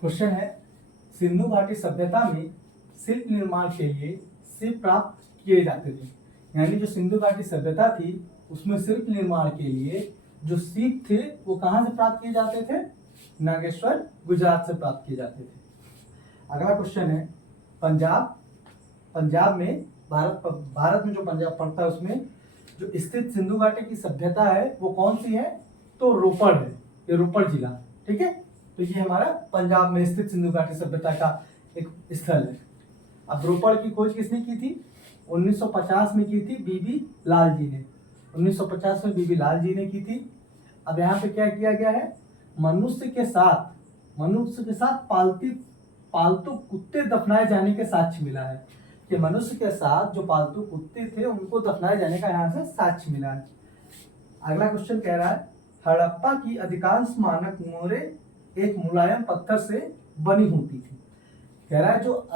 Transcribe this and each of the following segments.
Question है, सिंधु घाटी सभ्यता में शिल्प निर्माण के लिए शिल्प प्राप्त किए जाते थे। यानी जो सिंधु घाटी सभ्यता थी उसमें शिल्प निर्माण के लिए जो सीप थे वो कहाँ से प्राप्त किए जाते थे? नागेश्वर, गुजरात से प्राप्त किए जाते थे। अगला क्वेश्चन है, पंजाब में भारत में जो पंजाब पड़ता है उसमें जो स्थित सिंधु घाटी की सभ्यता है वो कौन सी है? तो रोपड़ है, ये रोपड़ जिला। ठीक है, तो ये हमारा पंजाब में स्थित सिंधु घाटी सभ्यता का एक स्थल है। अब रोपड़ की खोज किसने की थी? 1950 में की थी बीबी लाल जी ने। 1950 में बीबी लाल जी ने की थी। अब यहाँ पे क्या किया गया है? मनुष्य के साथ पालतू कुत्ते दफनाए जाने के साक्ष्य मिला है कि मनुष्य के साथ जो पालतू कुत्ते थे उनको दफनाए जाने का यहाँ से साक्ष्य मिला है। अगला क्वेश्चन कह रहा है, हड़प्पा की अधिकांश मानक मोहरें एक मुलायम पत्थर से बनी होती थी। कह रहा है जो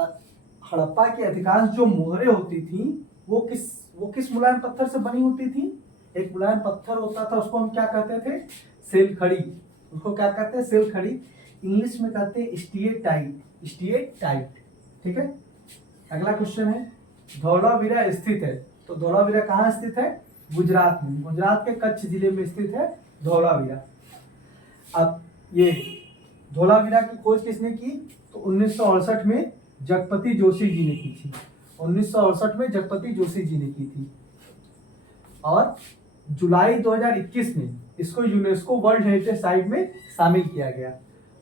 हड़प्पा की अधिकांश जो मोहरें होती थी वो किस मुलायम पत्थर से बनी होती थी? एक मुलायम पत्थर होता था, उसको हम क्या कहते थे? सेल खड़ी। उसको क्या कहते हैं? सेल खड़ी। इंग्लिश में कहते हैं स्टिएटाइट। ठीक है। अगला क्वेश्चन है, धौलावीरा स्थित है। तो धौलावीरा कहाँ स्थित है? गुजरात में। गुजरात के कच्छ जिले में स्थित है धौलावीरा। अब ये धौलावीरा की खोज किसने की? तो 1968 में जगपति जोशी जी ने की थी। 1968 में जगपति जोशी जी ने की थी। और जुलाई 2021 में इसको यूनेस्को वर्ल्ड हेरिटेज साइट में शामिल किया गया।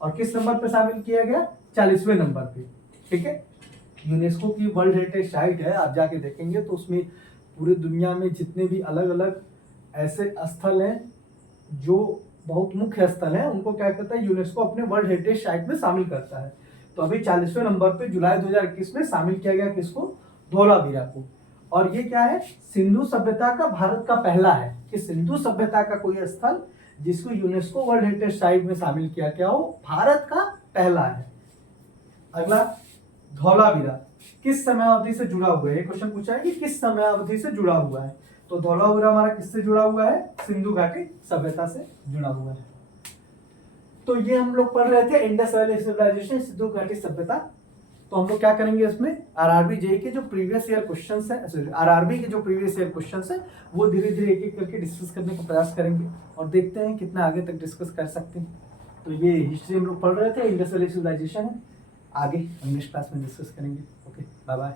और किस नंबर पे शामिल किया गया? 40वें नंबर पे। ठीक है, यूनेस्को की वर्ल्ड हेरिटेज साइट है, आप जाके देखेंगे तो उसमें पूरी दुनिया में जितने भी अलग अलग ऐसे स्थल हैं जो बहुत मुख्य स्थल हैं उनको क्या कहता है? यूनेस्को अपने वर्ल्ड हेरिटेज साइट में शामिल करता है। तो अभी 40वें नंबर पे जुलाई 2021 में शामिल किया गया किसको? धौलावीरा को। और ये क्या है? सिंधु सभ्यता का भारत का पहला है कि सिंधु सभ्यता का कोई स्थल जिसको यूनेस्को वर्ल्ड हेरिटेज साइट में शामिल किया गया हो, भारत का पहला है। अगला, धौलावीरा किस समयावधि से जुड़ा हुआ है? ये क्वेश्चन पूछा है कि किस समयावधि से जुड़ा हुआ है। तो धौलावीरा हमारा किससे जुड़ा हुआ है? सिंधु घाटी सभ्यता से जुड़ा हुआ है। तो ये हम लोग पढ़ रहे थे इंडस वैली सिविलाइजेशन, सिंधु घाटी सभ्यता। तो हम लोग क्या करेंगे इसमें? आरआरबी जेईई के जो प्रीवियस ईयर क्वेश्चंस है, आरआरबी के जो प्रीवियस ईयर क्वेश्चंस है वो धीरे धीरे एक एक करके डिस्कस करने का प्रयास करेंगे और देखते हैं कितना आगे तक डिस्कस कर सकते हैं। तो ये हिस्ट्री हम लोग पढ़ रहे थे, इंडस वैली सिविलाइजेशन है। आगे हम नेक्स्ट क्लास में डिस्कस करेंगे। Okay, bye bye.